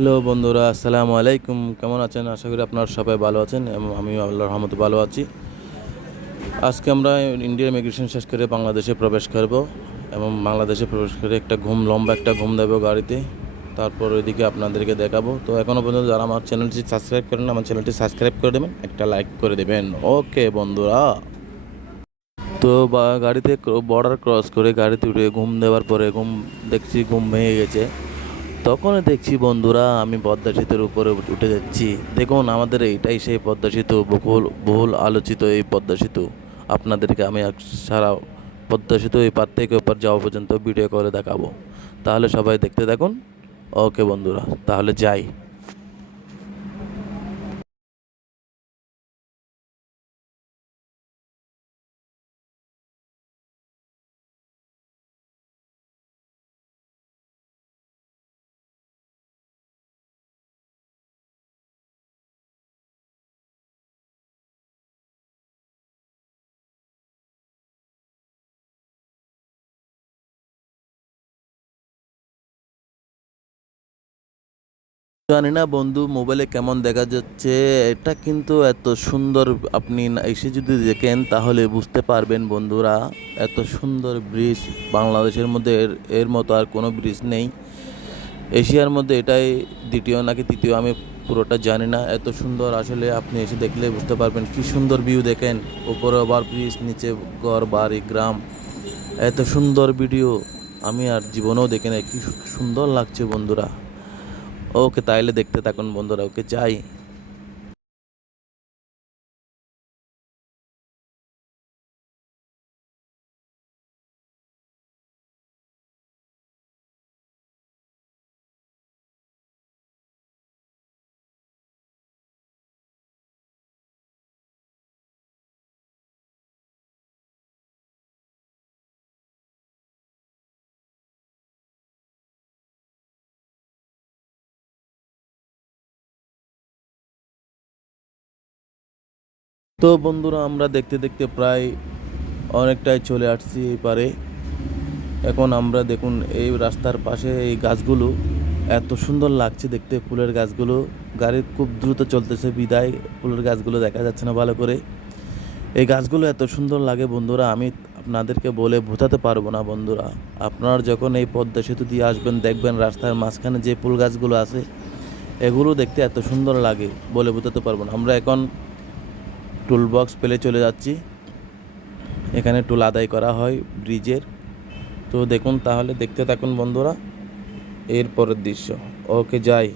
Hello বন্ধুরা, আসসালামু আলাইকুম। কেমন আছেন? আশা করি আপনারা সবাই ভালো আছেন এবং আমি আল্লাহর রহমতে ভালো আছি। আজকে আমরা ইন্ডিয়ার ইমিগ্রেশন শেষ করে বাংলাদেশে প্রবেশ করব এবং বাংলাদেশে প্রবেশ করে একটা ঘুম, লম্বা একটা ঘুম দেবো গাড়িতে। তারপর ওইদিকে আপনাদেরকে দেখাবো। তো এখনও পর্যন্ত যারা আমার চ্যানেলটি সাবস্ক্রাইব করেন আমার চ্যানেলটি সাবস্ক্রাইব করে দেবেন, একটা লাইক করে দেবেন। ওকে বন্ধুরা। তো গাড়িতে বর্ডার ক্রস করে গাড়িতে উঠে ঘুম দেওয়ার পরে ঘুম, দেখছি ঘুম ভেঙে গেছে। তখন দেখছি, বন্ধুরা, আমি পদ্মা সেতুর উপরে উঠে যাচ্ছি। দেখুন, আমাদের এইটাই সেই পদ্মা সেতু, বহুল বহুল আলোচিত এই পদ্মা সেতু। আপনাদেরকে আমি সারা পদ্মা সেতু এই পার থেকে ওপার যাওয়া পর্যন্ত ভিডিও করে দেখাবো। তাহলে সবাই দেখতে দেখুন ওকে বন্ধুরা, তাহলে যাই। জানি না বন্ধু মোবাইলে কেমন দেখা যাচ্ছে, এটা কিন্তু এত সুন্দর আপনি এসে যদি দেখেন তাহলে বুঝতে পারবেন বন্ধুরা, এত সুন্দর ব্রিজ বাংলাদেশের মধ্যে এর এর মতো আর কোনো ব্রিজ নেই। এশিয়ার মধ্যে এটাই দ্বিতীয় নাকি তৃতীয়, আমি পুরোটা জানি না, এত সুন্দর আসলে আপনি এসে দেখলে বুঝতে পারবেন, কি সুন্দর ভিউ দেখেন, উপরে আবার ব্রিজ নিচে ঘর, বাড়ি, গ্রাম, এত সুন্দর ভিডিও আমি আর জীবনেও দেখি না কি সুন্দর লাগছে বন্ধুরা। ওকে তাইলে দেখতে থাকুন বন্ধুরা ওকে যাই। তো বন্ধুরা, আমরা দেখতে দেখতে প্রায় অনেকটাই চলে আসছি এই পারে। এখন আমরা দেখুন, এই রাস্তার পাশে এই গাছগুলো এত সুন্দর লাগছে দেখতে, ফুলের গাছগুলো। গাড়ি খুব দ্রুত চলতেছে, বিদায়। ফুলের গাছগুলো দেখা যাচ্ছে না ভালো করে। এই গাছগুলো এত সুন্দর লাগে বন্ধুরা, আমি আপনাদেরকে বলে বোঝাতে পারব না বন্ধুরা। আপনারা যখন এই পদ্মা সেতু দিয়ে আসবেন, দেখবেন রাস্তার মাঝখানে যে ফুল গাছগুলো আছে, এগুলো দেখতে এত সুন্দর লাগে বলে বোঝাতে পারব না। আমরা এখন টুল বক্স পেলে চলে যাচ্ছি। এখানে টুল আদায় করা হয় ব্রিজের তো দেখুন, তাহলে দেখতে থাকুন বন্ধুরা এরপরের দৃশ্য। ওকে, যাই।